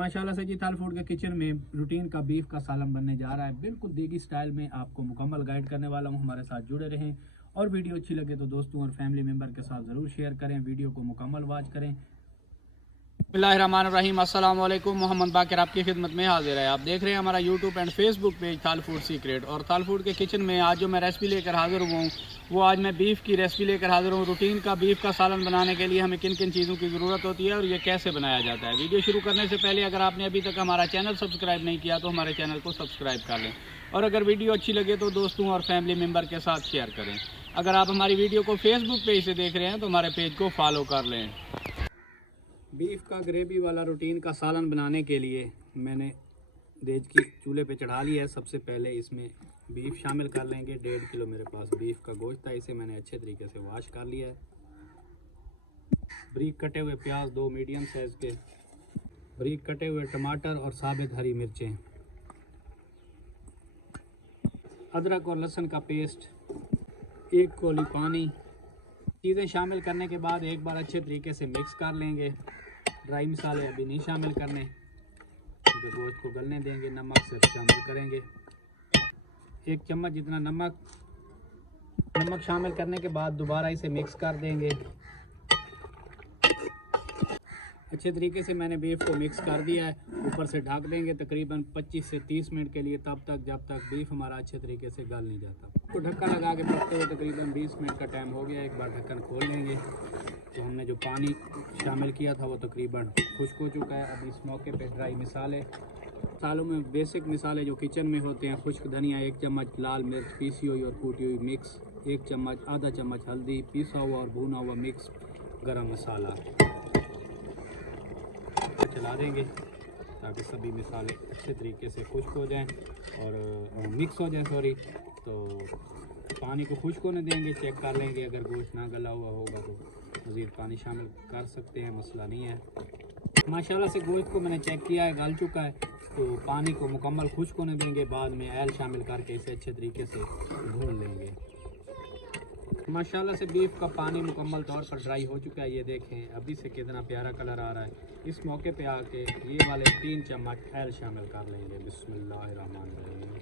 माशाल्लाह से जी थाल फूड के किचन में रूटीन का बीफ का सालन बनने जा रहा है। बिल्कुल देगी स्टाइल में आपको मुकम्मल गाइड करने वाला हूँ। हमारे साथ जुड़े रहें और वीडियो अच्छी लगे तो दोस्तों और फैमिली मेम्बर के साथ ज़रूर शेयर करें। वीडियो को मुकम्मल वॉच करें। बिस्मिल्लाहिर्रहमानिर्रहीम, अस्सलाम वालेकुम। मोहम्मद बाकर आपकी खिदमत में हाजिर है। आप देख रहे हैं हमारा यूट्यूब एंड फेसबुक पेज थाल फूड सीक्रेट। और थाल फूड के किचन में आज जो मैं रेसिपी लेकर हाजिर हुआ हूँ वो आज मैं बीफ की रेसिपी लेकर हाजिर हूँ। रूटीन का बीफ का सालन बनाने के लिए हमें किन किन चीज़ों की ज़रूरत होती है और ये कैसे बनाया जाता है। वीडियो शुरू करने से पहले अगर आपने अभी तक हमारा चैनल सब्सक्राइब नहीं किया तो हमारे चैनल को सब्सक्राइब कर लें और अगर वीडियो अच्छी लगे तो दोस्तों और फैमिली मेम्बर के साथ शेयर करें। अगर आप हमारी वीडियो को फेसबुक पेज से देख रहे हैं तो हमारे पेज को फॉलो कर लें। बीफ का ग्रेवी वाला रूटीन का सालन बनाने के लिए मैंने देज की चूल्हे पे चढ़ा लिया है। सबसे पहले इसमें बीफ शामिल कर लेंगे। 1.5 किलो मेरे पास बीफ का गोश्त था, इसे मैंने अच्छे तरीके से वॉश कर लिया है। बारीक कटे हुए प्याज 2 मीडियम साइज़ के, बारीक कटे हुए टमाटर और साबित हरी मिर्चें, अदरक और लहसुन का पेस्ट, 1 कौली पानी। चीज़ें शामिल करने के बाद एक बार अच्छे तरीके से मिक्स कर लेंगे। ड्राई मसाले अभी नहीं शामिल करने क्योंकि गोश्त को गलने देंगे। नमक सिर्फ शामिल करेंगे, 1 चम्मच जितना नमक शामिल करने के बाद दोबारा इसे मिक्स कर देंगे। अच्छे तरीके से मैंने बीफ को मिक्स कर दिया है। ऊपर से ढक देंगे तकरीबन 25 से 30 मिनट के लिए, तब तक जब तक बीफ हमारा अच्छे तरीके से गल नहीं जाता। तो ढक्कन लगा के पकते हुए तकरीबन 20 मिनट का टाइम हो गया। एक बार ढक्कन खोल लेंगे तो हमने जो पानी शामिल किया था वो तकरीबन खुश्क हो चुका है। अब इस मौके पे ड्राई मसालों में बेसिक मसाले जो किचन में होते हैं, खुश्क धनिया 1 चम्मच, लाल मिर्च पीसी हुई और कूटी हुई मिक्स 1 चम्मच, आधा चम्मच हल्दी, पीसा हुआ और भुना हुआ मिक्स गरम मसाला चला देंगे ताकि सभी मसाले अच्छे तरीके से खुश्क हो जाएं और मिक्स हो जाए। तो पानी को खुश्क होने देंगे। चेक कर लेंगे, अगर गोश्त ना गला हुआ होगा तो मज़ीद पानी शामिल कर सकते हैं, मसला नहीं है। माशाल्लाह से गोश्त को मैंने चेक किया है, गल चुका है। तो पानी को मुकम्मल खुश्क होने देंगे। बाद में ऑयल शामिल करके इसे अच्छे तरीके से भून लेंगे। माशाल्लाह से बीफ का पानी मुकम्मल तौर पर ड्राई हो चुका है। ये देखें अभी से कितना प्यारा कलर आ रहा है। इस मौके पे आके ये वाले 3 चम्मच ऑयल शामिल कर लेंगे। बिस्मिल्लाहिर्रहमानिर्रहीम।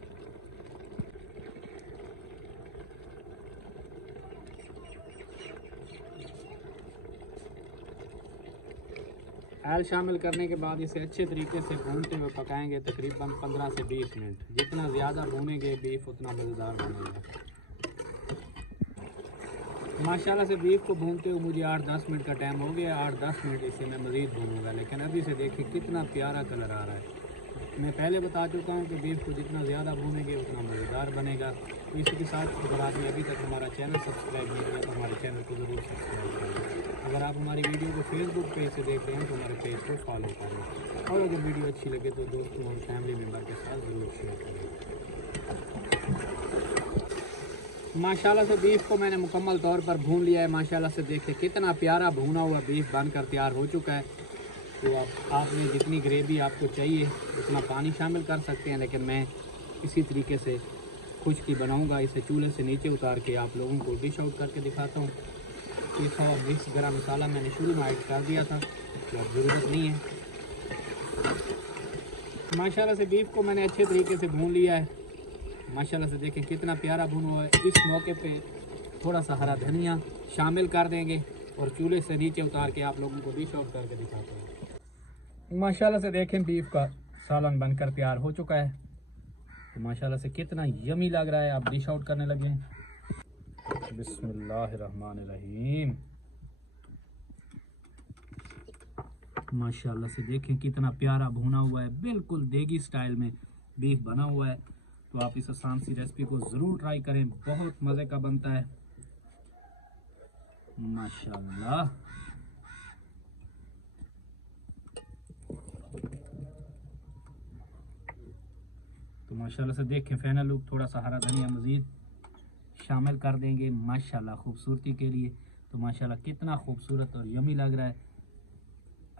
ऑयल शामिल करने के बाद इसे अच्छे तरीके से भूनते हुए पकाएंगे तकरीबन 15 से 20 मिनट। जितना ज़्यादा भूनेंगे बीफ उतना मज़ेदार बनेगा। माशाल्लाह से बीफ को भूनते हुए मुझे 8-10 मिनट का टाइम हो गया। 8-10 मिनट इसे मैं मज़ीद भूनूंगा, लेकिन अभी से देखिए कितना प्यारा कलर आ रहा है। मैं पहले बता चुका हूँ कि बीफ को जितना ज़्यादा भूनेंगे उतना मज़ेदार बनेगा। तो इसी के साथ अगर आपने अभी तक हमारा चैनल सब्सक्राइब नहीं किया तो हमारे चैनल को ज़रूर सब्सक्राइब करें। अगर आप हमारी वीडियो को फेसबुक पेज से देख रहे हैं तो हमारे पेज को फॉलो करें और अगर वीडियो अच्छी लगे तो दोस्तों और फैमिली मेम्बर के साथ ज़रूर शेयर करें। माशाल्लाह से बीफ को मैंने मुकम्मल तौर पर भून लिया है। माशाल्लाह से देखिए कितना प्यारा भुना हुआ बीफ बनकर तैयार हो चुका है। तो अब आपने जितनी ग्रेवी आपको चाहिए उतना पानी शामिल कर सकते हैं, लेकिन मैं इसी तरीके से खुश्की बनाऊंगा। इसे चूल्हे से नीचे उतार के आप लोगों को डिश आउट करके दिखाता हूँ। पीसा हुआ मिक्स गरम मसाला मैंने शुरू में ऐड कर दिया था, तो अब ज़रूरत नहीं है। माशाल्लाह से बीफ को मैंने अच्छे तरीके से भून लिया है। माशाल्लाह से देखें कितना प्यारा भुन हुआ है। इस मौके पे थोड़ा सा हरा धनिया शामिल कर देंगे और चूल्हे से नीचे उतार के आप लोगों को डिश आउट करके दिखाते हैं। माशाल्लाह से देखें बीफ का सालन बनकर तैयार हो चुका है। तो माशाल्लाह से कितना यमी लग रहा है। आप डिश आउट करने लगे। बिस्मिल्लाहिर्रहमानिर्रहीम। माशाल्लाह से देखें कितना प्यारा भुना हुआ है। बिल्कुल देगी स्टाइल में बीफ बना हुआ है। तो आप इस आसान सी रेसिपी को ज़रूर ट्राई करें, बहुत मज़े का बनता है। माशाल्लाह। तो माशाल्लाह से देखें फाइनल लुक, थोड़ा सा हरा धनिया मज़ीद शामिल कर देंगे माशाल्लाह खूबसूरती के लिए। तो माशाल्लाह कितना खूबसूरत और यमी लग रहा है।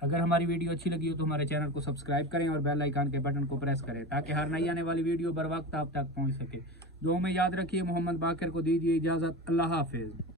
अगर हमारी वीडियो अच्छी लगी हो तो हमारे चैनल को सब्सक्राइब करें और बेल आइकन के बटन को प्रेस करें ताकि हर नई आने वाली वीडियो बर वक्त आप तक पहुंच सके। दुआ में याद रखिए। मोहम्मद बाकर को दीजिए इजाज़त। अल्लाह हाफिज़।